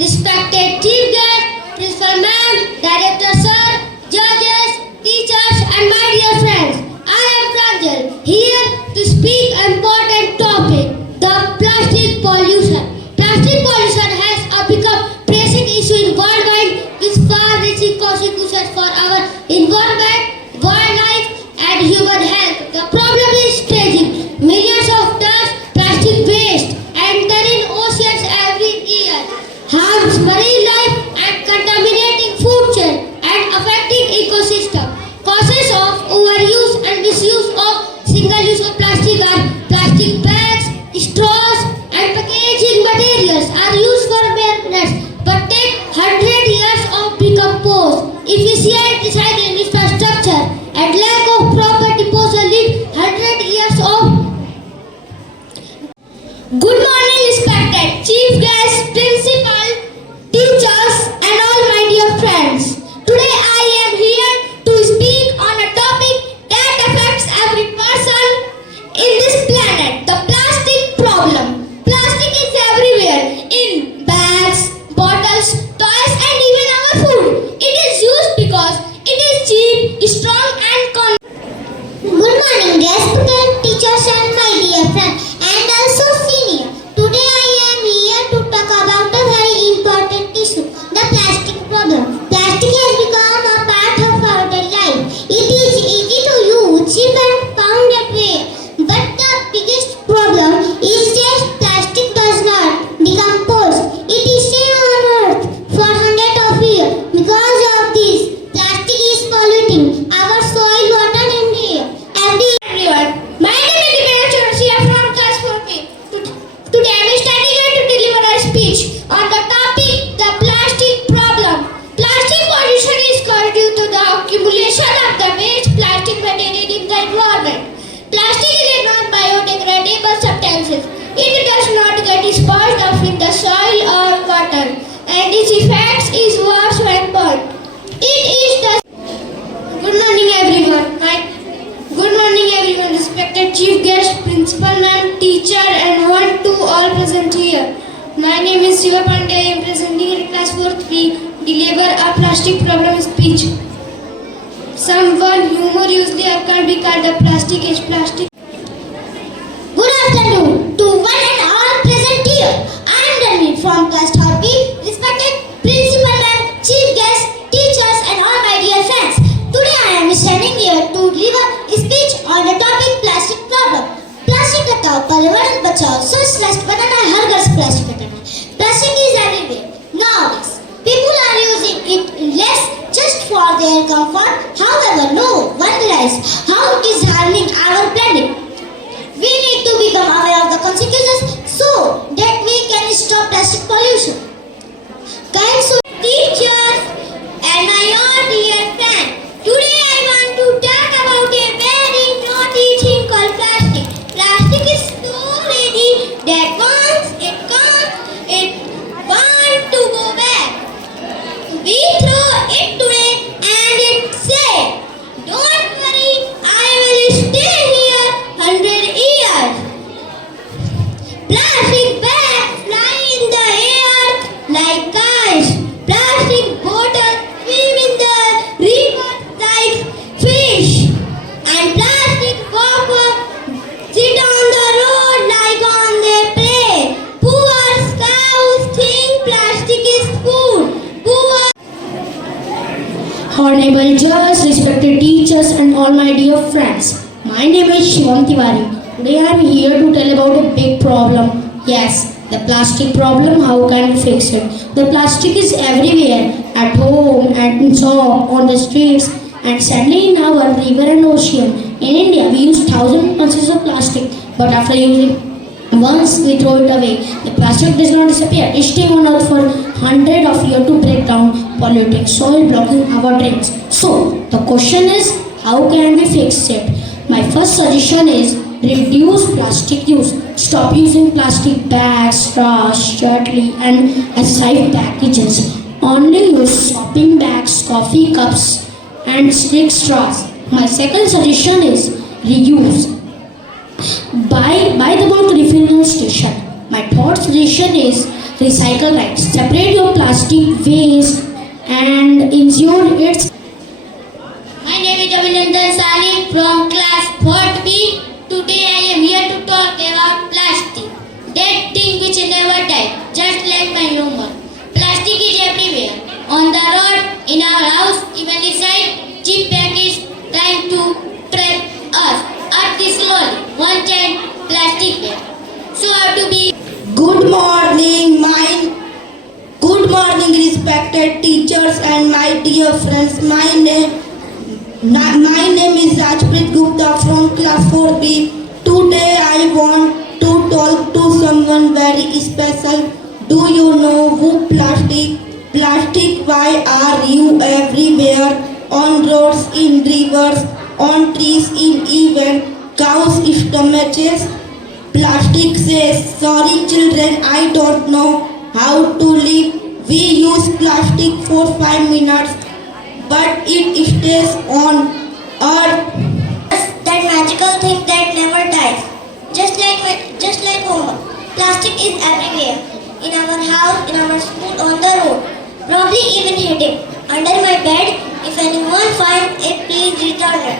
respected chief guest, principal ma'am, director sir, judges, teachers and my dear friends. I am Pranjal here to speak an important topic, the plastic pollution. Plastic pollution has become pressing issue in worldwide with far-reaching consequences for our environment, wildlife and human health. The problem is staging. Millions of tons plastic waste entering oceans every year, harms marine life and contaminating food chain and affecting ecosystem. Causes of overuse and misuse of single-use plastic are plastic bags, straws and packaging materials are used for maintenance but take 100 years of decompose. Efficient recycling infrastructure and lack of proper disposal lead 100 years of. Good morning, respected chief guests, principal, teachers, and all my dear friends. Today I am here to speak on a topic that affects every person in this planet, the plastic problem. Plastic is everywhere, in bags, bottles, toys, and even our food. It is used because it is cheap, strong, and Good morning, respected teachers and my dear friends, and also senior. Today I am here to talk about a very important issue, the plastic problem. Plastic has become a part of our daily life. It is easy to use, cheap and found everywhere. But the biggest problem is that plastic does not decompose. It is still on earth for hundreds of years. Because of this, plastic is polluting our soil, water and air. Everyone, my name is Dipesh Chorsia from class 4B. Today I am standing here to deliver a speech on the topic, the plastic problem. Plastic pollution is caused due to the accumulation of the waste plastic material in the environment. Plastic is a non-biodegradable substance. It does not get disposed of in the soil or water, and its effects is worse when burned. It is the Good morning everyone. Good morning everyone, respected chief guest, principal ma'am, teacher and one to all present here. My name is Shiva Pandey. I am presenting in class 4th B, deliver a plastic problem speech. Someone humor usually can be called the plastic is plastic. Good afternoon to one and all present here. I am Ranveer from class 4th B, respected principal ma'am, chief guest, teachers and all my dear friends. Today I am standing here to deliver a speech on the topic plastic problem. Plastic हटाओ पर्यावरण बचाओ स्वच्छ राष्ट्र बनाना हर घर से plastic हटाना. Plastic is everywhere nowadays. People are using it less just for their comfort. However, no one realizes how it is harming our planet. We need to become aware of the consequences so that we can stop plastic pollution. Kind so teachers and my all dear friends. Today I want to talk about a very naughty thing called plastic. Plastic is so ready that once it comes, it wants to go back. We throw it today and it says, don't worry, I will stay here 100 years. Plastic bags fly in the air like kites. Plastic bottles swim in the river like fish, and plastic vapor sit on the road like on their prey. Poor cows think plastic is food. Honorable judges, respected teachers and all my dear friends. My name is Shivam Tiwari. Today I am here to tell about a big problem. Yes, the plastic problem. How can we fix it? The plastic is everywhere, at home, at shop, on the streets, and sadly in our river and ocean. In India, we use thousands of tons of plastic, but after using once we throw it away. The plastic does not disappear. It stays on earth for hundreds of years to break down, polluting soil, blocking our drains. So the question is, how can we fix it? My first suggestion is reduce plastic use. Stop using plastic bags, straws, shirtly and aside packages. Only use shopping bags, coffee cups and stick straws. My second suggestion is reuse. Buy the bulk refill station. My third suggestion is recycle right. Separate your plastic waste and ensure its. My name is Abhinandan Salim from class 4th B. Today I am here to talk about plastic. That thing which never dies, just like my humor. Plastic is everywhere. On the road, in our house, even inside, cheap packets trying to trap us. Earth is slowly, one giant plastic bag. So how to be. Good morning, respected teachers and my dear friends. My name is Rajpreet Gupta from class 4B. Today I want to talk to someone very special. Do you know who plastic? Plastic, why are you everywhere? On roads, in rivers, on trees, in even cows' stomachs. Plastic says, sorry children, I don't know how to live. We use plastic for 5 minutes, but it stays on earth. That magical thing that never dies. Just like home. Plastic is everywhere. In our house, in our school, on the road. Probably even hidden. Under my bed. If anyone finds it, please return it.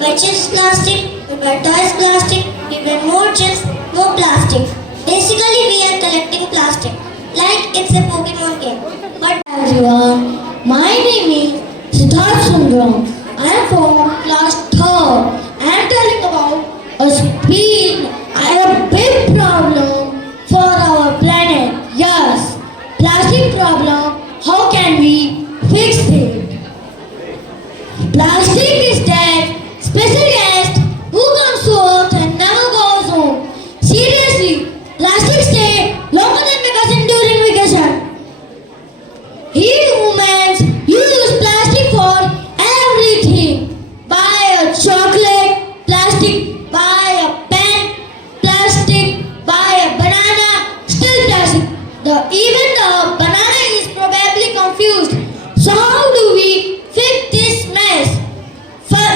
Batches plastic, we buy toys plastic, we buy more chips, more plastic. Basically we are collecting plastic. Like it's a Pokemon game. But everyone, my name is Siddharth Sundram. I am from class 3rd. I am telling about a speed and a big problem for our planet. Yes, plastic problem. How can we fix it? Plastic is dead. Special guest who comes to earth and never goes home. Seriously, plastic stay longer than vacation during vacation. He humans use plastic for everything. Buy a chocolate, plastic. Buy a pen, plastic. Buy a banana, still plastic. Even the banana is probably confused. So how do we fix this mess?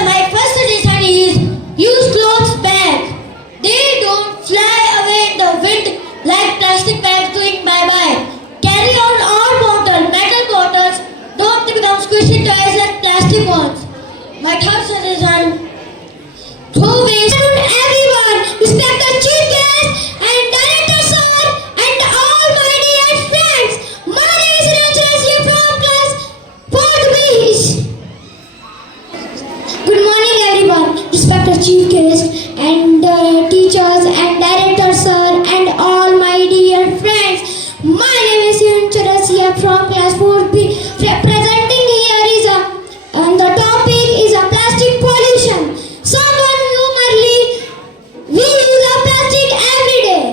My first suggestion is use clothes bags. They don't fly away in the wind like plastic bags doing bye-bye. Carry on all metal bottles. Don't become squishy toys like plastic ones. My third suggestion, throw waste. Everyone, respect the chief guest and director sir and all my dear friends. My name is Ranjan here from class 4th B. Good morning everyone, respected chief guest and teachers and director sir and all my dear friends. My name is Ranjan from class 4B. Presenting here is the topic is a plastic pollution. Someone humorly, we use a plastic every day.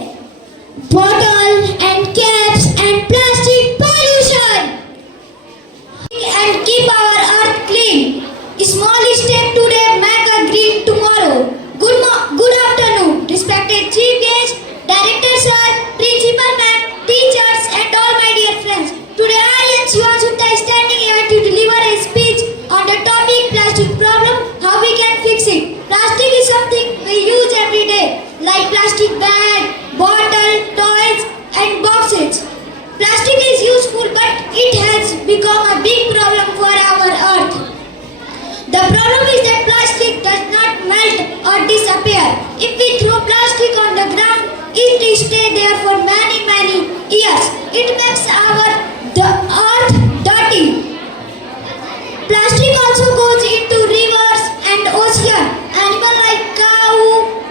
Bottle and caps and plastic pollution. And keep our earth clean. Small step today, make a green tomorrow. Good afternoon, respected chief guest, director sir, principal ma'am, teachers and all my dear friends. Today I am Shiva Sutta standing here to deliver a speech on the topic plastic problem, how we can fix it. Plastic is something we use every day, like plastic bag, bottle, toys and boxes. Plastic is useful but it has become a big problem for our earth. The problem is that plastic does not melt or disappear. If we throw plastic on the ground, it stays there for many years. It makes the earth dirty. Plastic also goes into rivers and ocean. Animals like cow,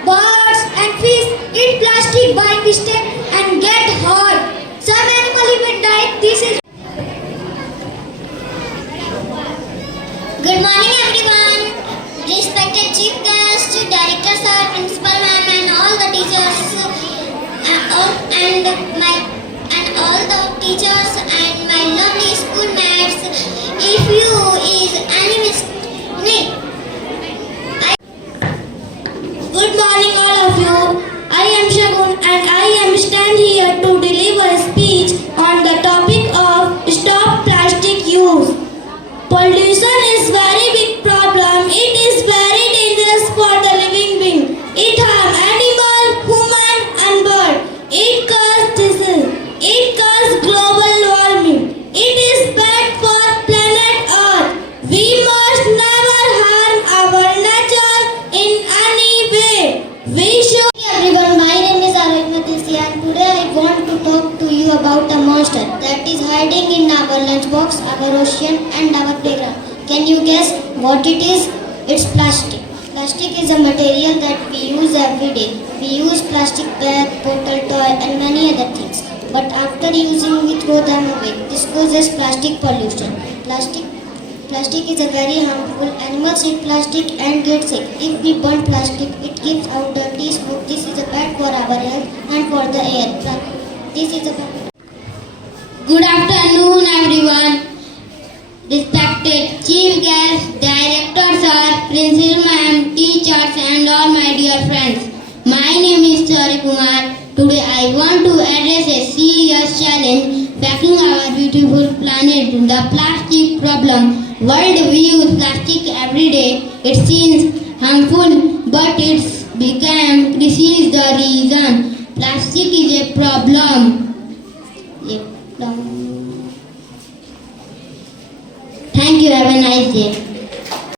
birds and fish eat plastic by mistake and get hurt. Some animals even die. This is. Good morning everyone. Respected chief guest, director sir, principal ma'am and all the teachers and all the teachers that is hiding in our lunchbox, our ocean and our playground. Can you guess what it is? It's plastic. Plastic is a material that we use every day. We use plastic bag, bottle, toy and many other things. But after using we throw them away. This causes plastic pollution. Plastic is a very harmful. Animals eat plastic and get sick. If we burn plastic, it gives out dirty smoke. This is bad for our health and for the air. This is a Good afternoon, everyone. Respected Chief Guests, Director Sir, Principal Ma'am, teachers and all my dear friends. My name is Sari Kumar. Today I want to address a serious challenge facing our beautiful planet, the plastic problem. World we use plastic every day. It seems harmful, but it's become this is the reason. Plastic is a problem. Thank you. Have a nice day.